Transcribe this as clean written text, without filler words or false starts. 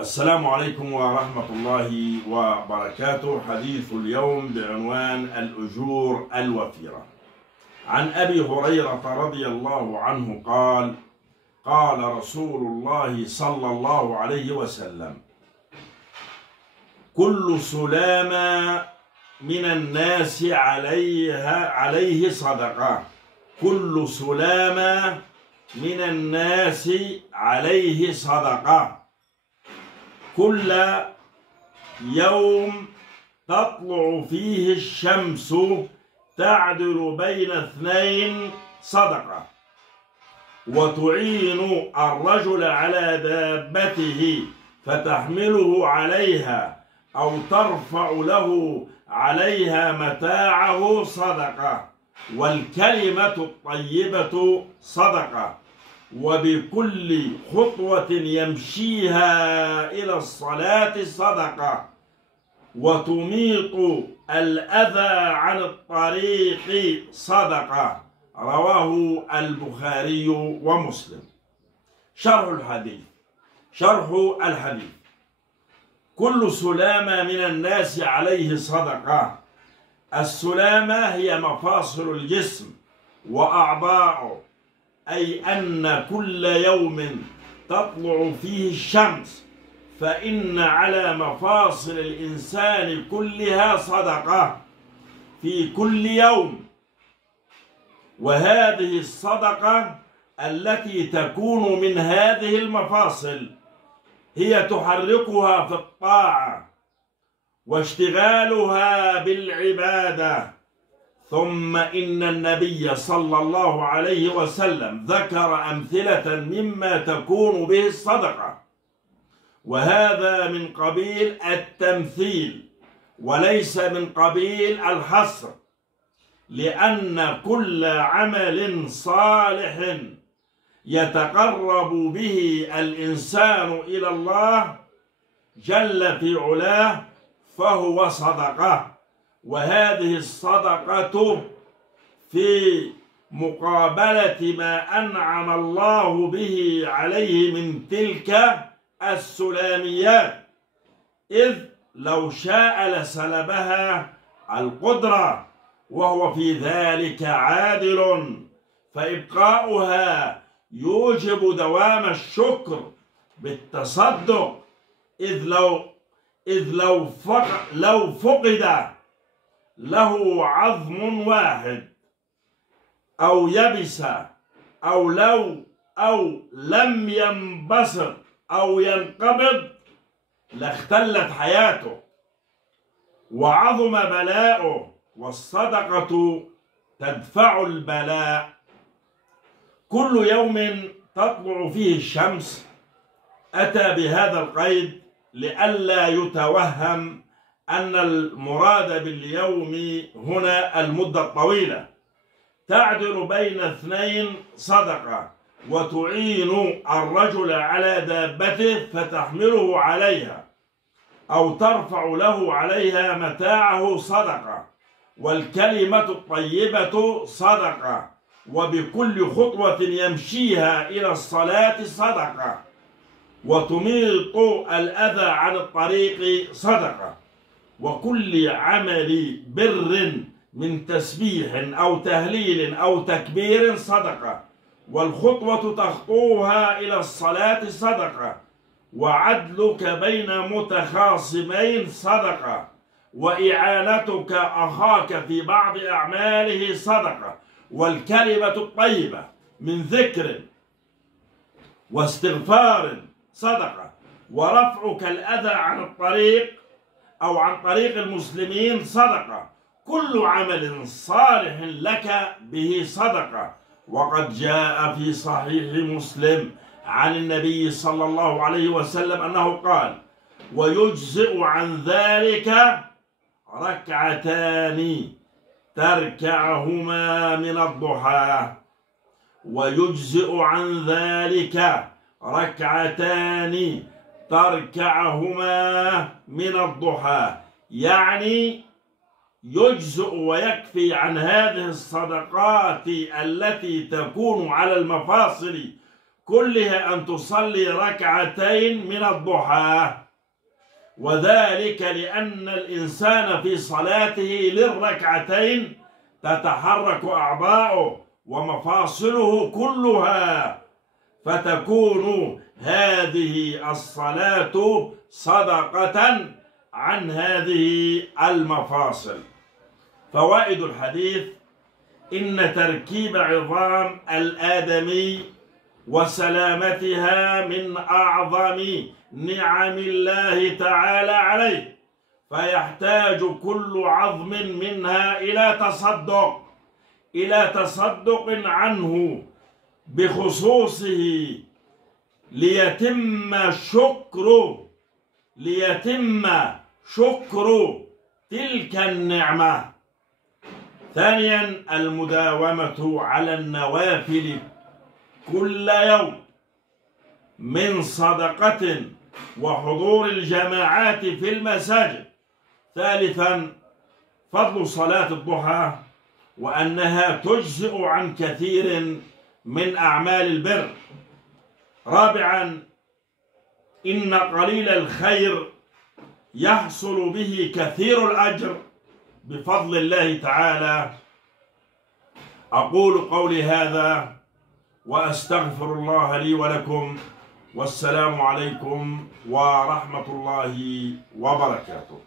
السلام عليكم ورحمة الله وبركاته. حديث اليوم بعنوان الأجور الوفيرة. عن أبي هريرة رضي الله عنه قال: قال رسول الله صلى الله عليه وسلم: كل سلامة من الناس عليه صدقة. كل سلامة من الناس عليه صدقة. كل يوم تطلع فيه الشمس تعدل بين اثنين صدقة، وتعين الرجل على دابته فتحمله عليها أو ترفع له عليها متاعه صدقة، والكلمة الطيبة صدقة، وبكل خطوة يمشيها إلى الصلاة صدقة، وتميط الأذى عن الطريق صدقة. رواه البخاري ومسلم. شرح الحديث: كل سلامة من الناس عليه صدقة. السلامة هي مفاصل الجسم وأعضاؤه، أي أن كل يوم تطلع فيه الشمس فإن على مفاصل الإنسان كلها صدقة في كل يوم، وهذه الصدقة التي تكون من هذه المفاصل هي تحركها في الطاعة واشتغالها بالعبادة. ثم إن النبي صلى الله عليه وسلم ذكر أمثلة مما تكون به الصدقة، وهذا من قبيل التمثيل وليس من قبيل الحصر، لأن كل عمل صالح يتقرب به الإنسان إلى الله جل في علاه فهو صدقة، وهذه الصدقة في مقابلة ما أنعم الله به عليه من تلك السلاميات، إذ لو شاء لسلبها القدرة، وهو في ذلك عادل، فإبقاؤها يوجب دوام الشكر بالتصدق، إذ لو فقد له عظم واحد أو يبس أو لم ينبسط أو ينقبض لاختلت حياته وعظم بلاؤه، والصدقة تدفع البلاء. كل يوم تطلع فيه الشمس أتى بهذا القيد لئلا يتوهم أن المراد باليوم هنا المدة الطويلة. تعدل بين اثنين صدقة، وتعين الرجل على دابته فتحمله عليها أو ترفع له عليها متاعه صدقة، والكلمة الطيبة صدقة، وبكل خطوة يمشيها إلى الصلاة صدقة، وتميط الأذى عن الطريق صدقة، وكل عمل بر من تسبيح أو تهليل أو تكبير صدقة، والخطوة تخطوها إلى الصلاة صدقة، وعدلك بين متخاصمين صدقة، وإعانتك أخاك في بعض أعماله صدقة، والكلمة الطيبة من ذكر واستغفار صدقة، ورفعك الأذى عن الطريق أو عن طريق المسلمين صدقة. كل عمل صالح لك به صدقة. وقد جاء في صحيح مسلم عن النبي صلى الله عليه وسلم أنه قال: ويجزئ عن ذلك ركعتان تركعهما من الضحى. ويجزئ عن ذلك ركعتان تركعهما من الضحى، يعني يجزئ ويكفي عن هذه الصدقات التي تكون على المفاصل كلها أن تصلي ركعتين من الضحى، وذلك لأن الإنسان في صلاته للركعتين تتحرك أعضاؤه ومفاصله كلها، فتكون هذه الصلاة صدقة عن هذه المفاصل. فوائد الحديث: إن تركيب عظام الآدمي وسلامتها من أعظم نعم الله تعالى عليه، فيحتاج كل عظم منها إلى تصدق عنه بخصوصه ليتم شكر تلك النعمة. ثانيا: المداومة على النوافل كل يوم من صدقة وحضور الجماعات في المساجد. ثالثا: فضل صلاة الضحى وأنها تجزئ عن كثير من أعمال البر. رابعا: إن قليل الخير يحصل به كثير الأجر بفضل الله تعالى. أقول قولي هذا وأستغفر الله لي ولكم، والسلام عليكم ورحمة الله وبركاته.